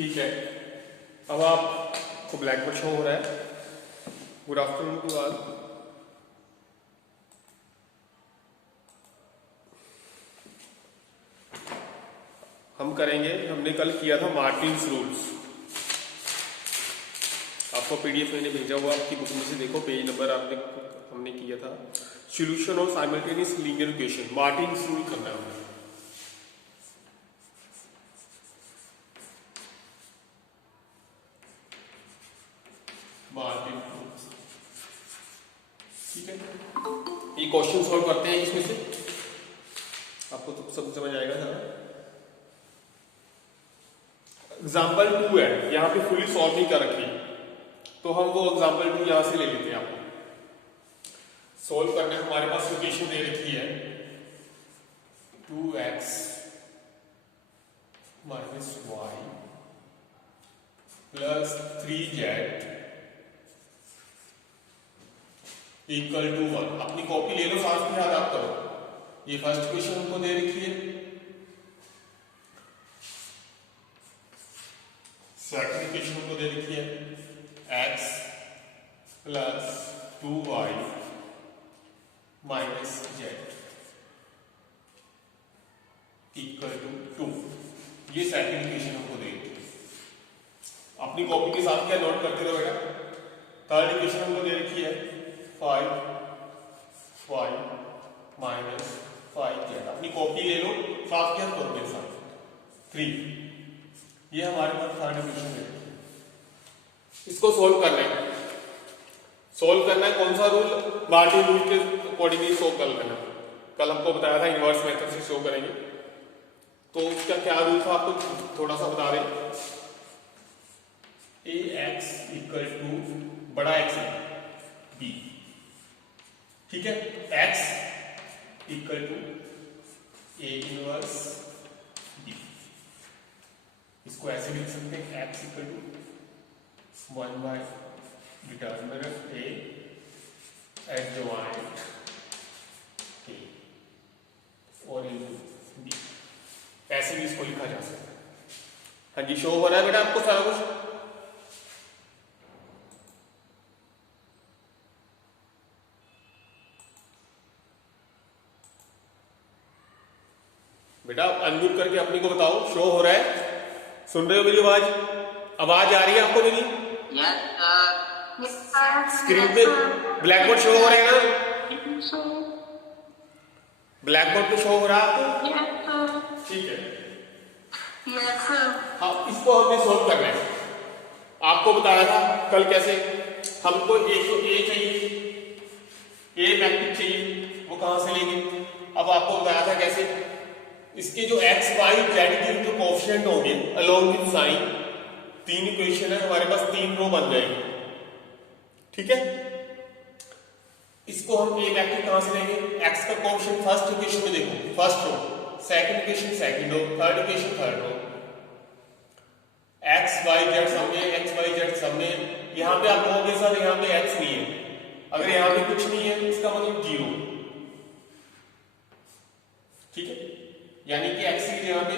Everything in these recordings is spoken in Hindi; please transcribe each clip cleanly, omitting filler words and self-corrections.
ठीक है, अब आपको ब्लैक बोर्ड शो हो रहा है। Good afternoon to all. हम करेंगे, हमने कल किया था मार्टिन्स रूल्स। आपको पीडीएफ मैंने भेजा हुआ, आपकी बुक में से देखो पेज नंबर हमने किया था solution of simultaneous linear equation. Martins rule करना है हमने। ठीक है, ये क्वेश्चन सॉल्व करते हैं इसमें से, आपको तो सब समझ आएगा सारा। एग्जाम्पल 2 है, यहाँ पे फुली सॉल्व नहीं कर रखी, तो हम वो एग्जाम्पल 2 यहां से ले लेते हैं। आपको सॉल्व करने हमारे पास इक्वेशन दे रखी है 2x minus y plus 3z equal to 1। अपनी कॉपी ले लो, साथ में याद आप करो। ये फर्स्ट इक्वेशन हमको दे रखी है, सेकंड इक्वेशन हमको दे रखी है x plus 2y minus z equal to 2। ये सेकंड इक्वेशन हमको दे रखी है। अपनी कॉपी के साथ क्या नोट करते रहो बेटा। थर्ड इक्वेशन हमको दे रखी है 5y माइनस 5z। अपनी कॉपी ले लो, साथ क्या करो मेरे साथ 3। ये हमारे पास थर्ड इक्वेशन है। इसको सोल्व करना है। सोल्व करना है कौन सा रूल? मार्टिन रूल के अकॉर्डिंगली सोल्व करना है। कल हमको बताया था इनवर्स मेथड से शो करेंगे, तो उसका क्या रूल था आपको थोड़ा सा बता दें। ax इक्वल टू बड़ा x है b, ठीक है। x equal to a inverse b। इसको ऐसे लिख सकते हैं x equal to 1 by determinant a adjoint a और इनटू b। ऐसे भी इसको लिखा जा सकता है। हाँ जी, शो हो रहा है बेटा आपको सारा कुछ? बेटा अनम्यूट करके अपने को बताओ, शो हो रहा है? सुन रहे हो मेरी आवाज? आवाज आ रही है आपको मेरी? स्क्रीन पे ब्लैक बोर्ड शो हो रहा है ना? ब्लैक बोर्ड पे शो हो रहा है आपको? ठीक है। हाँ, इसको हमने सोल्व करना है। आपको बताया था कल कैसे। हमको एक तो ए चाहिए, ए मैट्रिक्स चाहिए, वो कहां से लेंगे? अब आपको बताया था कैसे। इसके जो x, y, z के जो कोएफिशिएंट होंगे अलोंग विद साइन, 3 इक्वेशन है हमारे पास, 3 रो बन जाएंगे, ठीक है। इसको हम ए मैट्रिक्स कहां से लेंगे? x का कोएफिशिएंट फर्स्ट इक्वेशन में देखो, first row, second equation second row, third equation third row. x, y, z सब में, x, y, z सब में। यहां पे आप कहोगे सर यहां पे x नहीं है। अगर यहां पे कुछ नहीं है इसका मतलब 0, ठीक है। यानी कि x की जगह पे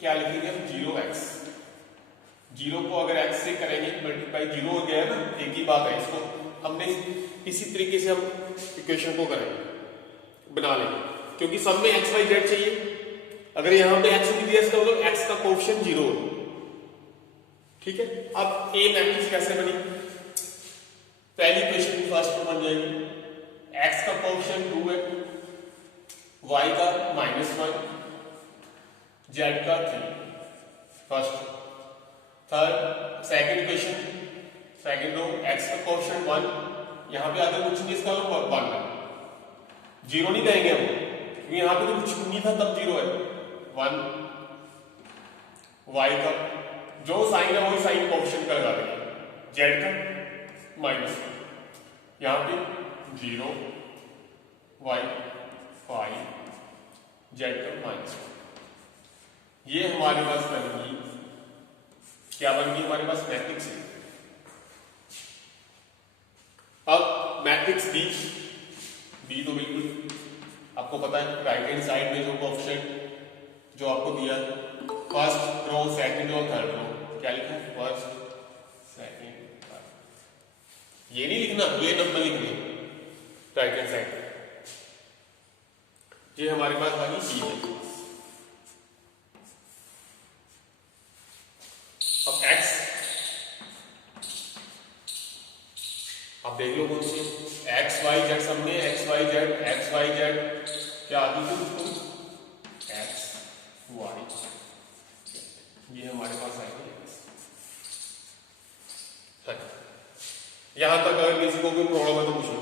क्या लिखेंगे हम? 0x। 0 को अगर x से करेंगे मल्टीप्लाई, 0 हो गया है ना, एक ही बात है। इसको हमने इसी तरीके से हम इक्वेशन को करेंगे, बना लेंगे, क्योंकि सब में x, y, z चाहिए। अगर यहां पे x नहीं दिया इसका मतलब x का कोएफिशिएंट 0 है, ठीक है। अब a मैट्रिक्स कैसे बनी? पहली इक्वेशन की फर्स्ट बन जाएगी, x का कोएफिशिएंट 2 है, y का -1, z का 3, first. Third second equation second row, x का कोएफिशिएंट 1, यहां पे अगर कुछ नहीं इसका मतलब 1 है, 0 नहीं कहेंगे हम, क्योंकि यहां पे तो कुछ नहीं था तब 0 है। 1 y का जो साइन है वही साइन कोएफिशिएंट का लगा देंगे, z का -1, यहां पे 0 y 5 z का -1। ये हमारे पास बनेगी, क्या बनेगी हमारे पास? मैट्रिक्स है। अब मैट्रिक्स बी तो बिल्कुल आपको पता है, राइट हैंड साइड में जो कोएफिशिएंट जो आपको दिया, first row, second row, third row, क्या लिखा है, फर्स्ट सेकंड थर्ड, ये नहीं लिखना, ये नंबर लिखने राइट हैंड साइड। ये हमारे पास आ गई सी है। अब एक्स आप देख लो कौन सी एक्स वाई जेड, सबने एक्स वाई जेड क्या आ गई थी, एक्स वाई, ये हमारे पास आएगी। यहां तक अगर किसी को कोई प्रॉब्लम है तो पूछो।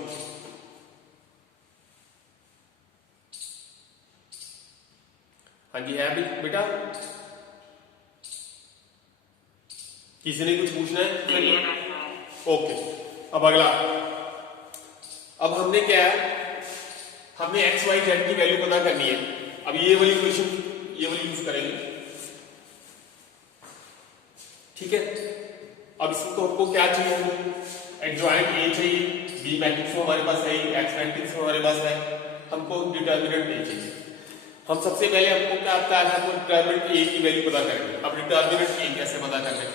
हाँ जी है बेटा, किसी ने कुछ पूछना है? ओके, अब अगला, अब हमने क्या है, हमने एक्स वाई जेड की वैल्यू पता करनी है। अब ये वाली इक्वेशन ये वाली यूज करेंगे, ठीक है। अब इसको हमको क्या चाहिए, एडजॉइंट ए चाहिए, बी मैट्रिक्स हमारे पास है, एक्स मैट्रिक्स हमारे पास है, हमको डिटर्मिनेंट ए चाहिए। हम सबसे पहले हमको क्या आता है, हमको डिटर्मिनेंट ए की वैल्यू पता करेंगे। अब डिटर्मिनेंट ए कैसे पता करेंगे?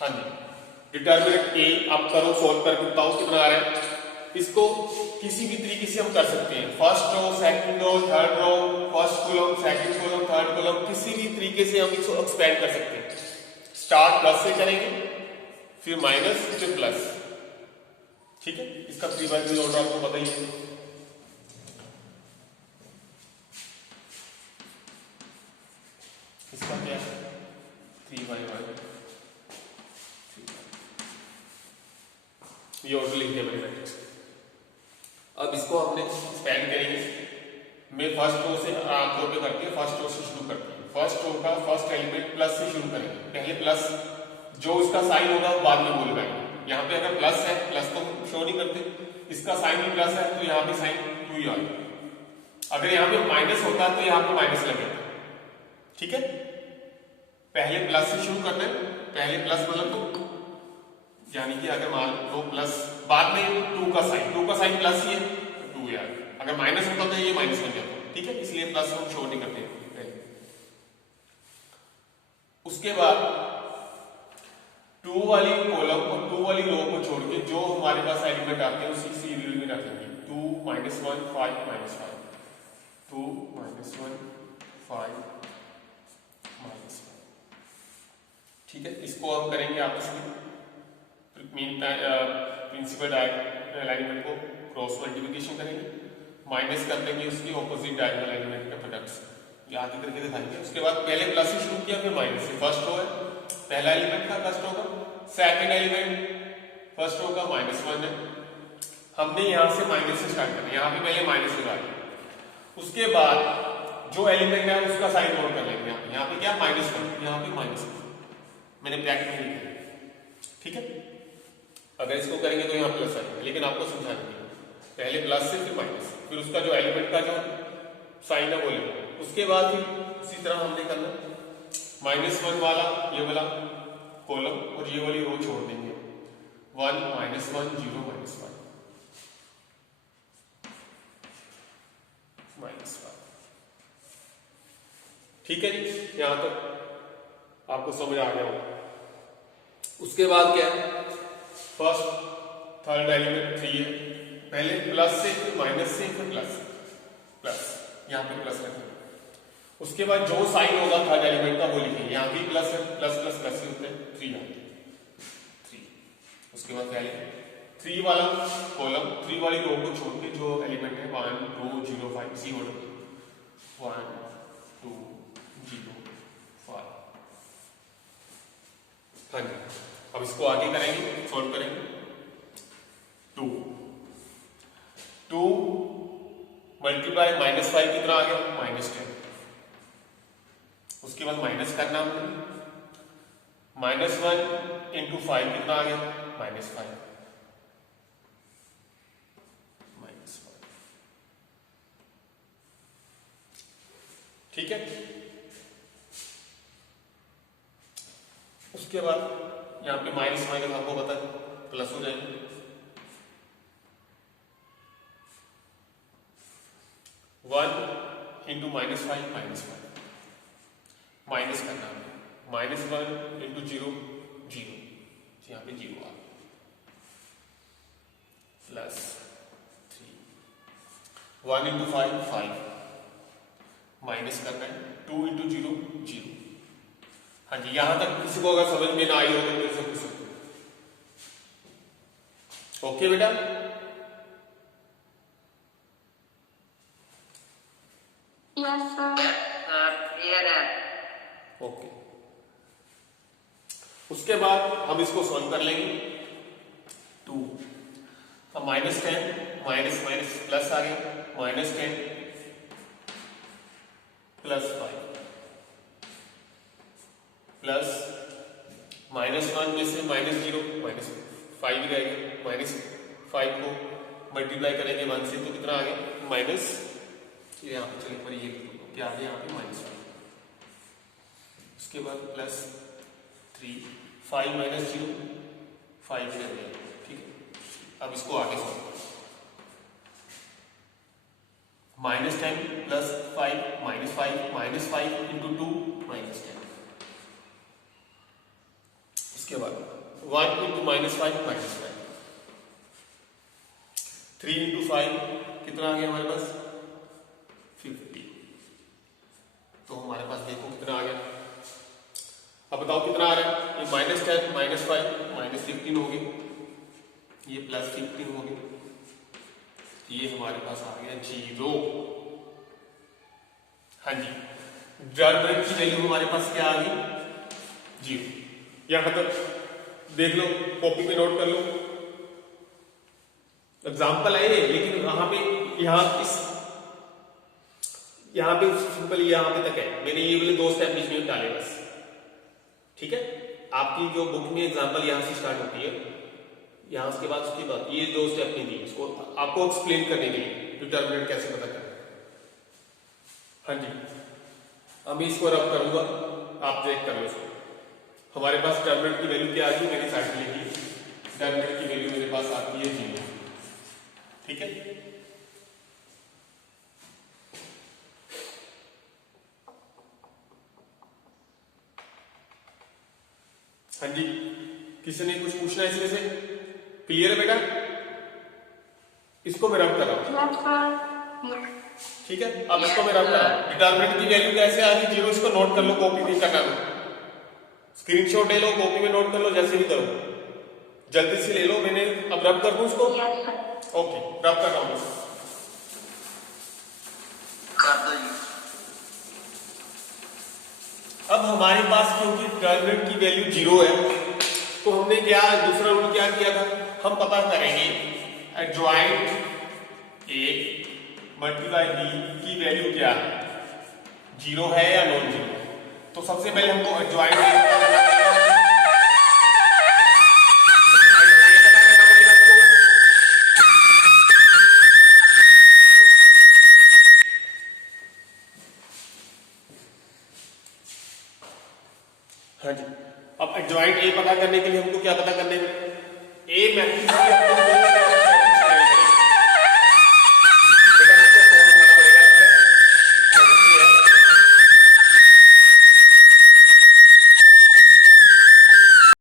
हाँ जी, डिटर्मिनेंट ए आप करो, सोल्व करके बताओ कितना आ रहा है। इसको किसी भी तरीके से हम कर सकते हैं, first row, second row, third row, first column, second column, third column, किसी भी तरीके से हम इसको एक्सपेंड कर सकते हैं। स्टार्ट प्लस से करेंगे, फिर माइनस, फिर प्लस, ठीक है। इसका 3/3 ऑर्डर आपको पता ही है। इसका क्या है, 3/1, ये ऑर्डर लिख दिया मैंने मैट्रिक्स। अब इसको हमने स्पेंड करेंगे। मैं फर्स्ट रो से आमतौर पे करके फर्स्ट रो से शुरू करते हैं। फर्स्ट रो का फर्स्ट एलिमेंट प्लस से शुरू करेंगे, पहले प्लस, जो उसका साइन होगा वो बाद में बोल पाएंगे। यहाँ पे अगर प्लस है, प्लस तो शो नहीं करते, इसका साइन भी प्लस है तो यहाँ पे साइन 2 ही आएगा। अगर यहाँ पे माइनस होता तो यहाँ पे माइनस लगेगा, ठीक है। पहले प्लस से शुरू करना है, पहले प्लस मतलब तो यानी कि अगर मान लो प्लस, बाद में 2 का साइन प्लस ही है तो 2 यार, अगर माइनस होता तो ये माइनस बन जाता, ठीक है। इसलिए प्लस हम शो नहीं करते। उसके बाद 2 वाली कॉलम और 2 वाली रो को छोड़ के जो हमारे पास एलिमेंट आते हैं उसी सीरियल में रखेंगे। 2 - 1 5 - 5, 2 - 1 5 -1, ठीक है। इसको हम करेंगे आपस में मीन प्रिंसिपल एलिमेंट को क्रॉस मल्टीप्लिकेशन करेंगे, माइनस कर देंगे उसकी ऑपोजिट डायगोनल एलिमेंट के प्रोडक्ट से, ये आगे करके दिखाएंगे। उसके बाद पहले प्लस से शुरू किया, फिर माइनस से। फर्स्ट रो है, पहला एलिमेंट था फर्स्ट रो का, सेकंड एलिमेंट फर्स्ट रो का -1 है। हमने यहां से माइनस से स्टार्ट करना है, यहां पे पहले माइनस लगा दिया। उसके बाद जो एलिमेंट है उसका साइन नोट कर लेंगे। यहाँ पे क्या -1, यहाँ पे -1, मैंने ब्रैकेट में लिखा, ठीक है। अगर इसको करेंगे तो यहाँ प्लस आएगा, लेकिन आपको समझा देंगे, पहले प्लस से फिर माइनस, फिर उसका जो एलिमेंट का जो साइन है वो लेंगे। उसके बाद फिर उसी तरह हमने करना, -1 वाला ये वाला कॉलम और ये वाली रो छोड़ देंगे, 1 -1 0 -1 ठीक है जी। यहां तक आपको समझ आ गया होगा। उसके बाद क्या है, फर्स्ट थर्ड एलिमेंट 3 है, पहले प्लस से फिर माइनस से फिर प्लस, यहाँ पे प्लस रखेंगे। उसके बाद जो साइन होगा थर्ड एलिमेंट का वो लिखेंगे, यहाँ भी प्लस है, प्लस प्लस प्लस ही होते हैं, 3 आते हैं 3। उसके बाद क्या लिखेंगे, 3 वाला कॉलम, 3 वाली रो को छोड़ के जो एलिमेंट है 1 2 0 5 इसी ऑर्डर 1 2 0 5। हाँ जी, अब इसको आगे करेंगे, सॉल्व करेंगे। 2 मल्टीप्लाई -5 कितना आ गया, -10। उसके बाद माइनस करना हमने, -1 × 5 कितना आ गया, -5 ठीक है। उसके बाद यहां पे माइनस माइनस आपको पता है प्लस हो जाएंगे, 1 × -5 -5 माइनस करना है, -1 इंटू 0 0, यहाँ पे 0 आ गया, प्लस 3 1 इंटू 5 5, माइनस करना है 2 इंटू 0 0। हाँ जी, यहां तक किसी को अगर समझ में ना आई हो तो मेरे से पूछ सकते हो। ओके बेटा, ओके। उसके बाद हम इसको सॉल्व कर लेंगे। 2 अब -10 माइनस माइनस प्लस आ गया, -10 प्लस 5 प्लस -1 में से -0 -5 ही रहेगा, -5 को मल्टीप्लाई करेंगे 1 से तो कितना आ गया माइनस, यहाँ पे चलिए पर ये क्या आ गया यहाँ पे -5, उसके बाद प्लस 3 5 माइनस 0 5 से गया, ठीक है। अब इसको आगे सॉल्व -10 प्लस 5 -5 इंटू 2 -10, उसके बाद 1 इंटू -5 -5, 3 इंटू 5 कितना आ गया हमारे पास 50, तो हमारे पास देखो कितना आ गया। अब बताओ कितना आ रहा है, ये -10 -5 -15 हो गया, ये +15 हो गया, ये हमारे पास आ गया 0। हाँ जी, डिटरमिनेंट की वैल्यू हमारे पास क्या आ गई 0। यहां तक देख लो, कॉपी में नोट कर लो, एग्जाम्पल है लेकिन यहाँ पे सिंपल यहाँ पे तक है, मैंने ये वाले 2 स्टेप बीच में डाले बस, ठीक है। आपकी जो बुक में एग्जाम्पल यहाँ से स्टार्ट होती है, यहाँ उसके बाद ये 2 स्टेप नहीं दिए इसको आपको एक्सप्लेन करने के लिए डिटरमिनेंट कैसे पता करें। हाँ जी, अब इसको रब करूंगा, आप चेक कर लो इसको। हमारे पास डिटरमिनेंट की वैल्यू क्या आ गई, मेरी साइड में लिखी, डिटरमिनेंट की वैल्यू मेरे पास आती है 0, ठीक है। हाँ जी, किसी ने कुछ पूछना है इसमें से, क्लियर है बेटा? इसको मैं रब कर रहा हूं, ठीक है। अब इसको मैं रब कर रहा हूं, डिटरमिनेंट की वैल्यू कैसे आ गई 0, इसको नोट कर लो, कॉपी नहीं करना है, स्क्रीनशॉट ले लो, कॉपी में नोट कर लो, जैसे भी करो जल्दी से ले लो। मैंने अब रब कर दूं इसको, ओके रब कर रहा हूं, कर दो जी। अब हमारे पास क्योंकि डिटरमिनेंट की वैल्यू 0 है, तो हमने क्या दूसरा रूल क्या किया था, हम पता करेंगे एडजॉइंट ए मल्टीप्लाई बी की वैल्यू क्या है, 0 है या नॉन 0। तो सबसे पहले हमको एडजॉइंट